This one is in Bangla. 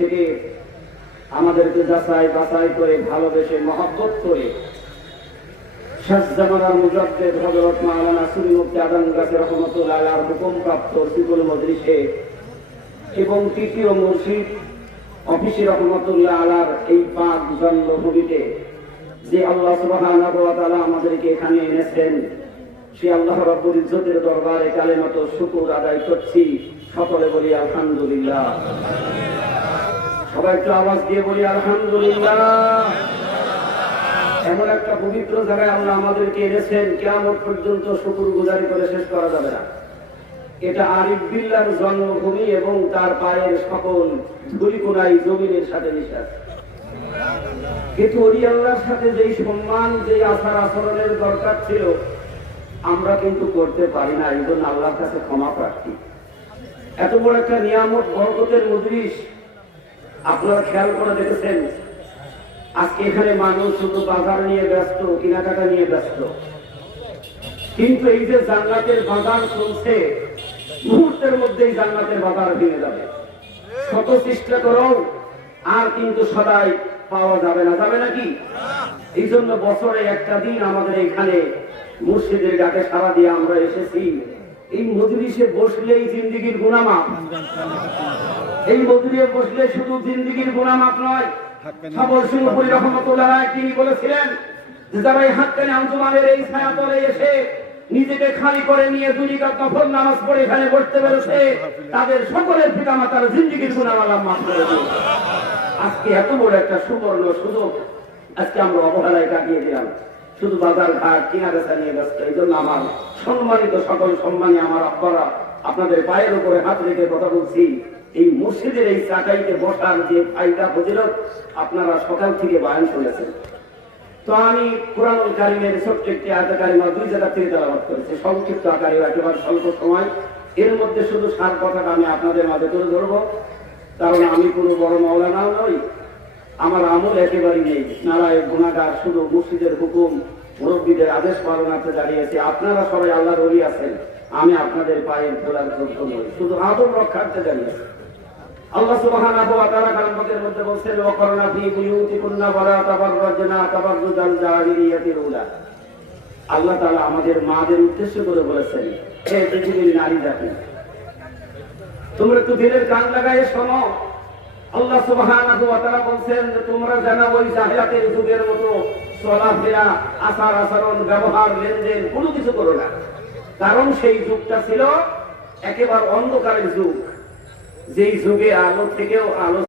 থেকে আমাদেরকে যাচাই বাছাই করে ভালোবেসে মহব্বত করে শেষ জামানার মুজাদ্দেদ হযরত মাওলানা সুরি মুফতি আদম গাজী রহমাতুল্লাহ আলাইহির হুকুমপ্রাপ্ত সিকুল মজলিসে এবং তৃতীয় মুর্শিদ অফিসে রহমাতুল্লাহ আলার এই পাক জন্মভূমিতে যে আল্লাহ সুবহানাহু ওয়া তাআলা আমাদেরকে এখানে এনেছেন, সে আল্লাহ রাব্বুল ইজ্জতের দরবারে কালেমাত শুকর আদায় করছি। সকলে বলি আলহামদুলিল্লাহ। সবাই একটু আওয়াজ দিয়ে বলি আলহামদুলিল্লাহ। এমন একটা পবিত্র জায়গায় আল্লাহ আমাদেরকে এনেছেন, কিয়ামত পর্যন্ত শুকরগুজারি করে শেষ করা যাবে না। এটা আরিফ বিল্লাহর জন্মভূমি এবং তার পায়ের সকল ধুলিকোনাই জমিনের সাথে মিশে আছে। কিন্তু ওলি আল্লাহর সাথে যেই সম্মান, যেই আচার আচরণের দরকার ছিল, আমরা কিন্তু করতে পারি না। এই জন্য আল্লাহর কাছে ক্ষমা প্রার্থী। এত বড় একটা নিয়ামত, বরকতের মজলিস, আপনারা খেয়াল করে দেখেছেন আজকে এখানে মানুষ শুধু বাজার নিয়ে ব্যস্ত, কেনাকাটা নিয়ে ব্যস্ত, কিন্তু এই যে জান্নাতের বাজার চলছে, মুহূর্তের মধ্যেই জান্নাতের বাজার ভেঙে যাবে। শত চেষ্টা করো আর কিন্তু সদাই পাওয়া যাবে না, যাবে নাকি? এই জন্য বছরে একটা দিন আমাদের এখানে মুর্শিদের ডাকে সাড়া দিয়ে আমরা এসেছি। এই মজলিসে বসলেই জিন্দেগির গুনাহ মাফ। এই মজলিসে বসলে শুধু জিন্দেগির গুনাহ মাফ নয়, সবর সিং পুরী রহমাতুল্লাহ আলাইহি তিনি বলেছিলেন যে যারা এই হাক্কানি আঞ্জুমানের এই ছায়াতলে এসে নিজেকে খালি করে নিয়ে দুই রাকাত নফল নামাজ পড়ে এখানে বসতে পেরেছে, তাদের সকলের পিতামাতার জিন্দেগির গুনাহ আল্লাহ মাফ করে দেন। আজকে এত বড় একটা সুবর্ণ সুযোগ আজকে আমরা অবহেলায় কাটিয়ে দিলাম, শুধু বাজার ঘাট কেনা বেচা নিয়ে ব্যস্ত। এই জন্য আমার সম্মানিত সকল সম্মানী আমার আব্বারা, আপনাদের পায়ের উপরে হাত রেখে কথা বলছি, এই মসজিদের এই চাটাইতে বসার যে ফায়দা ফজিলত আপনারা সকাল থেকে বয়ান শুনেছেন। তো আমি কুরআনুল কারীমের ছোট্ট একটি আয়াত কারিমা 2 জায়গা থেকে তেলাওয়াত করেছি, সংক্ষিপ্ত আকারে, একেবারে স্বল্প সময়। এর মধ্যে শুধু সার কথাটা আমি আপনাদের মাঝে তুলে ধরবো, কারণ আমি কোনো বড় মাওলানাও নই, আমার আমল একেবারেই নেই। নারায় গুনাহগার, শুধু মসজিদের হুকুম মুরব্বীদের আদেশ পালনার্থে দাঁড়িয়েছি। আপনারা সবাই আল্লাহর ওলি আছেন, আমি আপনাদের পায়ের ধুলার যোগ্য নই, শুধু আদব রক্ষার্থে দাঁড়িয়েছি। আল্লাহ সুবহানাহু ওয়া তাআলা কালামের মধ্যে বলেছেন, ওয়াকারনা ফি বুয়ুতিকুন্না ওয়ালা তাবাররাজনা তাবাররুজাল জাহিলিয়াতিল উলা। আল্লাহ তাআলা আমাদের মাদের উদ্দেশ্য করে বলেছেন, হে পৃথিবীর নারী জাতি, তোমরা একটু দিলের কান লাগায়ে শোনো। আল্লাহ সুবহানাহু ওয়া তাআলা বলেছেন যে তোমরা যেন ওই জাহিলিয়াতের যুগের মতো চলাফেরা, আচার আচরণ, ব্যবহার, লেনদেন কোনো কিছু করো না। কারণ সেই যুগটা ছিল একেবারে অন্ধকারের যুগ, যেই যুগে আলো থেকেও আলো